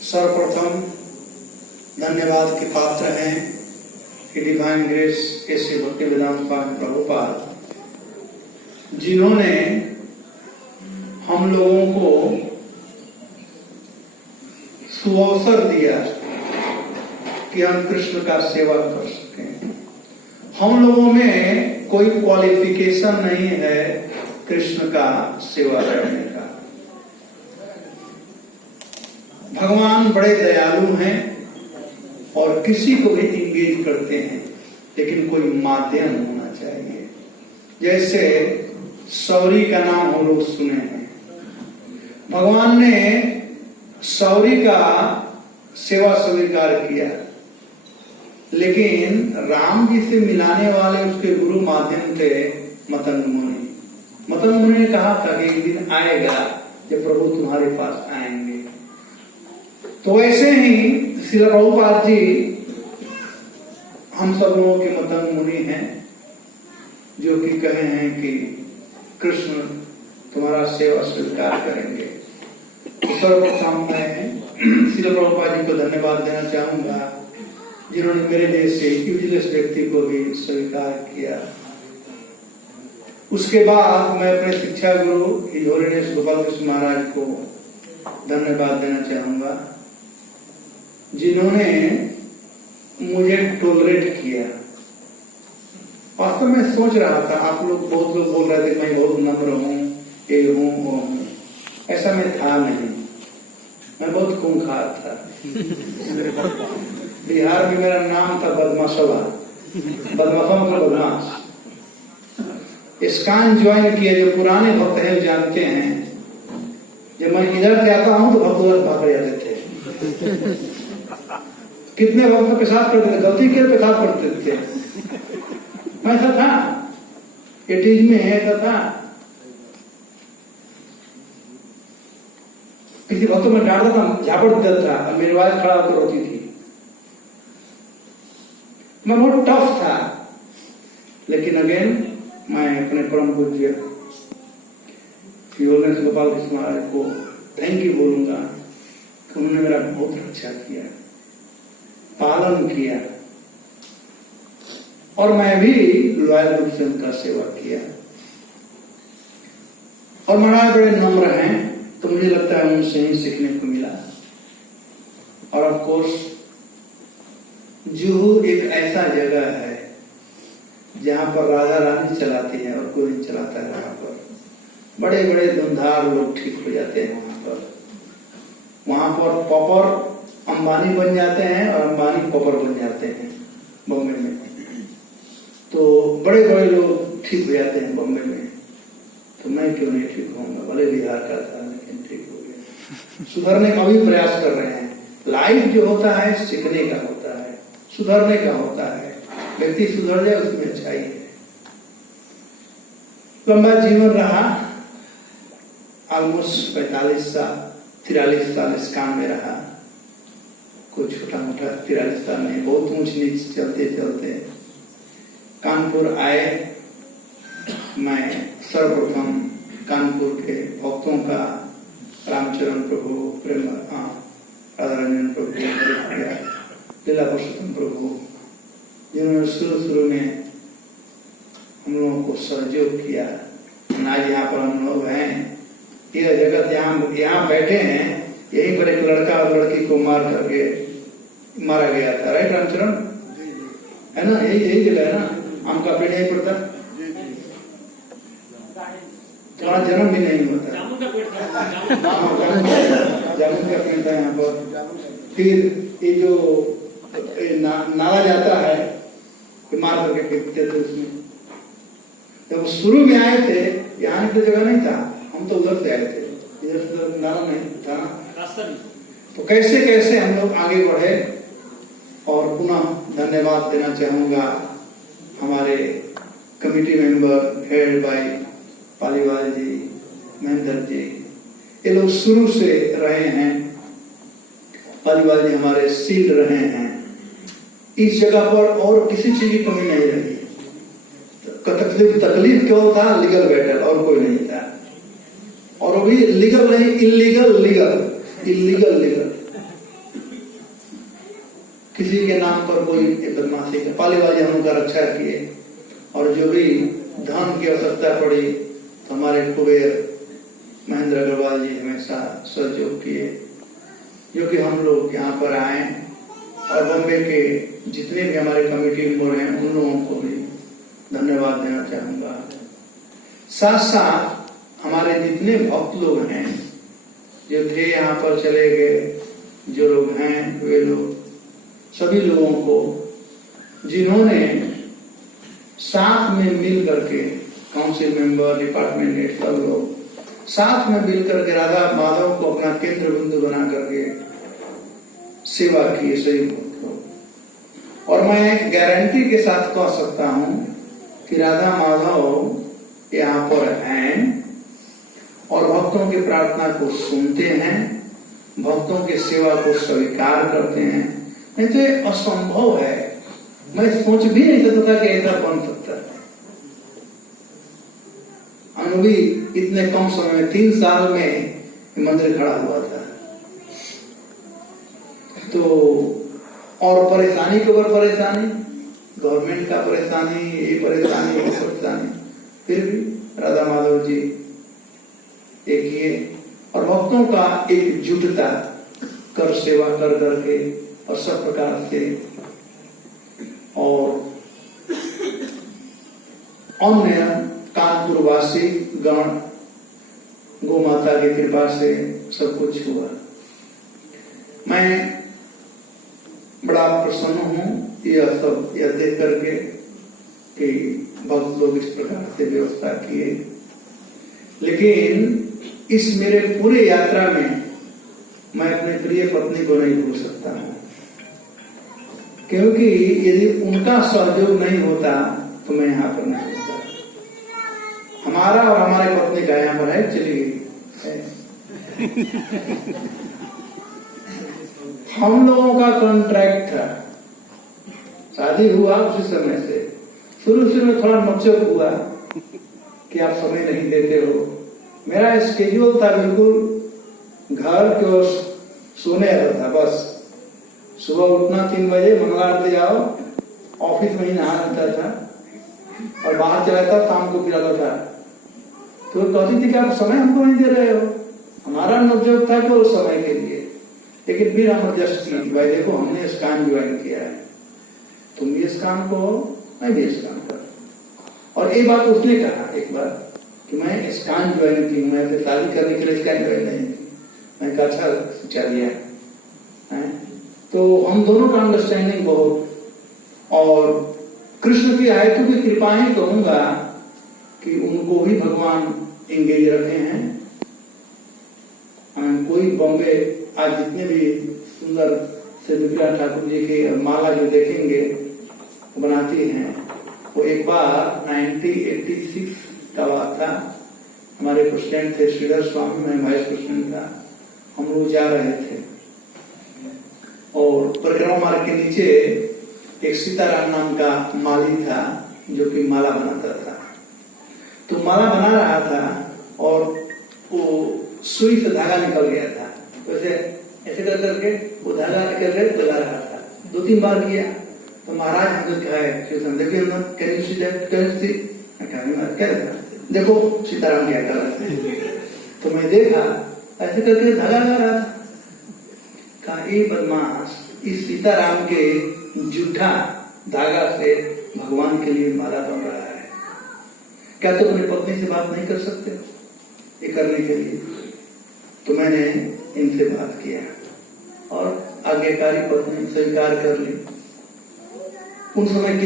सर्वप्रथम धन्यवाद के पात्र हैं कि डिवाइन ग्रेस ऐसे भक्तिवेदांत स्वामी प्रभुपाद, जिन्होंने हम लोगों को सुअवसर दिया कि हम कृष्ण का सेवा कर सकें। हम लोगों में कोई क्वालिफिकेशन नहीं है कृष्ण का सेवा करने का। भगवान बड़े दयालु हैं और किसी को भी इंगेज करते हैं, लेकिन कोई माध्यम होना चाहिए। जैसे सौरी का नाम हम लोग सुने हैं, भगवान ने सौरी का सेवा स्वीकार किया, लेकिन राम जी से मिलाने वाले उसके गुरु माध्यम थे मतंग मुनि। मतंग मुनि ने कहा था कि एक दिन आएगा जब प्रभु तुम्हारे पास आएंगे। तो वैसे ही श्री प्रभुपाद जी हम सब लोगों के मतंग मुनि हैं, जो कि कहे हैं कि कृष्ण तुम्हारा सेवा स्वीकार करेंगे। तो सर्वप्रथम मैं श्री प्रभुपाद जी को धन्यवाद देना चाहूंगा, जिन्होंने मेरे जैसे यूजलेस व्यक्ति को भी स्वीकार किया। उसके बाद मैं अपने शिक्षा गुरु हिजोरेश गोपाल कृष्ण महाराज को धन्यवाद देना चाहूंगा, जिन्होंने मुझे टोलरेट किया। वास्तव में सोच रहा था, आप लोग बहुत लोग बोल रहे थे मैं बहुत नम्र हूँ, ये हूँ वो हूँ, ऐसा मैं था नहीं। मैं बहुत खूंखार था। बिहार में मेरा नाम था बदमाशवा। बदमाशवा मतलब बदमाश। इस्कान ज्वाइन किए जो पुराने भक्त हैं जानते हैं, जब मैं इधर से आता हूँ तो भक्त उधर भाग जाते थे। कितने भक्त पेशाब करते थे, गलती के पेशाब करते थे। मैं ऐसा था, एटीज में ऐसा था। किसी भक्त में डांटता था, झापड़ देता था, और मेरी वाइफ खड़ा होकर रोती थी। मैं बहुत टफ था, लेकिन अगेन मैं अपने परम पूज्य गोपाल कृष्ण महाराज को थैंक यू बोलूंगा कि उन्होंने मेरा बहुत रक्षा किया, पालन किया, और मैं भी लॉयल रूप से उनका सेवा किया। और महाराज बड़े नम्र हैं, तो मुझे लगता है उनसे ही सीखने को मिला। और ऑफ कोर्स जुहू एक ऐसा जगह है जहां पर राजा रानी चलाती है और कोई नहीं चलाता है। वहां पर बड़े बड़े धुंधार लोग ठीक हो जाते हैं। वहां पर पॉपर अंबानी बन जाते हैं और अंबानी पॉपर बन जाते हैं बॉम्बे में। तो बड़े बड़े लोग ठीक हो जाते हैं बॉम्बे में, तो मैं क्यों नहीं ठीक होऊंगा? भले बिहार का था, लेकिन ठीक हो गया। सुधरने का भी प्रयास कर रहे हैं। लाइफ जो होता है सीखने का होता है, सुधरने का होता है। व्यक्ति सुधर जाए उसमें अच्छाई है। लंबा जीवन रहा, ऑलमोस्ट 45 साल 43 साल इस काम में रहा। कोई छोटा मोटा 43 साल नहीं, बहुत ऊंच नीच चलते चलते कानपुर आए। मैं सर्वप्रथम कानपुर के भक्तों का रामचरण प्रभु, प्रेम राधा रंजन प्रभु, लीला पुरुषोत्तम प्रभु, जिन्होंने शुरू में हम लोगों को सहयोग किया। आज यहाँ पर हम लोग हैं, यह जगत यहाँ बैठे हैं, यहीं पर एक लड़का और लड़की को मारा गया था। राइट रामचरण, है ना? यही जगह है ना? आम का पेड़ यहीं पड़ता, तुम्हारा जन्म भी नहीं होता। जामुन का पेड़ था यहाँ पर। फिर ये जो नाला जाता है, मार करके फेंकते थे उसमें। जब शुरू में आए थे, यहाँ की जगह नहीं था, हम तो उधर से आए थे, इधर से नाला नहीं था। तो कैसे कैसे हम लोग आगे बढ़े। और पुनः धन्यवाद देना चाहूंगा हमारे committee member head by Paliwal ji, Mahendra ji. ये लोग शुरू से रहे हैं। पालीवाल जी हमारे सील रहे हैं इस जगह पर, और किसी चीज की कमी नहीं रही। तकलीफ क्यों था? लीगल बैटल, और कोई नहीं था। और वो भी लीगल नहीं, इलीगल लीगल। इलीगल लीगल किसी के नाम पर कोई बदमाशी का पालीबाजी हम उनका रक्षा किए, और जो भी धन की आवश्यकता पड़ी तो हमारे कुबेर महेंद्र अग्रवाल जी हमेशा सहयोग किए, जो कि हम लोग यहाँ पर आए, और बॉम्बे के जितने भी हमारे कमेटी मेंबर हैं उन लोगों को भी धन्यवाद देना चाहूंगा। साथ साथ हमारे जितने भक्त लोग हैं जो थे यहाँ पर चले गए, जो लोग हैं वे लोग, सभी लोगों को जिन्होंने साथ में मिल करके, काउंसिल मेंबर, डिपार्टमेंट हेड, सब लोग साथ में मिल करके राधा माधव को अपना केंद्र बिंदु बना करके सेवा की सही लोग। और मैं गारंटी के साथ कह सकता हूं कि राधा माधव यहाँ पर हैं और भक्तों की प्रार्थना को सुनते हैं, भक्तों की सेवा को स्वीकार करते हैं। नहीं तो ये असंभव है, मैं सोच भी नहीं सकता था कि ऐसा बन सकता है। अनुभवी इतने कम समय में 3 साल में मंदिर खड़ा हुआ था। तो और परेशानी के ऊपर परेशानी, गवर्नमेंट का परेशानी, ये परेशानी, वो परेशानी, फिर भी राधा माधव जी एक ये, और भक्तों का एकजुटता कर सेवा कर करके और सब प्रकार से, और अन्य कानपुर वासी गण गौ माता की कृपा से सब कुछ हुआ। मैं बड़ा प्रसन्न हूं यह देख करके कि भक्त लोग इस प्रकार से व्यवस्था किए। लेकिन इस मेरे पूरे यात्रा में मैं अपने प्रिय पत्नी को नहीं भूल सकता हूं, क्योंकि यदि उनका सहयोग नहीं होता तो मैं यहाँ पर नहीं होता। हमारा और हमारे पत्नी का यहाँ पर है, चलिए हम लोगों का कॉन्ट्रैक्ट था, शादी हुआ उसी समय से, शुरू में थोड़ा नोकझोंक हुआ कि आप समय नहीं देते हो। मेरा स्केड्यूल था बिल्कुल घर को सोने वाला था, बस सुबह उठना 3 बजे, मंगला आरती जाओ, ऑफिस में ही नहा लेता था और बाहर चला था, शाम को फिर आता था। तो कहती थी कि आप समय हमको नहीं दे रहे हो। हमारा नोकझोंक था कि वो समय के लिए, लेकिन फिर हम एडजस्ट की, भाई देखो हमने इस काम ज्वाइन किया है, तुम भी इस काम को, मैं भी इस काम कर। और एक बात उसने कहा एक बार कि मैं इस काम ज्वाइन की, मैं तो शादी करने के लिए इसका ज्वाइन नहीं की। मैं कहा अच्छा चलिए, तो हम दोनों का अंडरस्टैंडिंग बहुत, और कृष्ण की आयतु की कृपा ही कहूंगा कि उनको भी भगवान इंगेज रखे हैं। कोई बॉम्बे आज जितने भी सुंदर से विग्रह ठाकुर जी की माला जो देखेंगे बनाती हैं, वो एक बार 1986 का बात था। हमारे प्रेसिडेंट थे श्रीधर स्वामी, मैं वाइस प्रेसिडेंट था। हम लोग जा रहे थे और परिक्रमा मार्ग के नीचे एक सीताराम नाम का माली था जो कि माला बनाता था। तो माला बना रहा था और वो सुई से धागा निकल गया था, तो ऐसे कर करके वो धागा निकल के लगा रहा था। 2-3 बार किया तो महाराज हमसे कहा है देखो सीताराम क्या कर रहे थे। तो मैं देखा ऐसे करके धागा लगा रहा था। कहा ये बदमाश इस सीताराम के जूठा धागा से भगवान के लिए माला बन रहा है, क्या तुम अपनी पत्नी से बात नहीं कर सकते ये करने के लिए? तो मैंने इनसे बात किया और आज्ञाकारी पत्नी स्वीकार कर ली। उन समय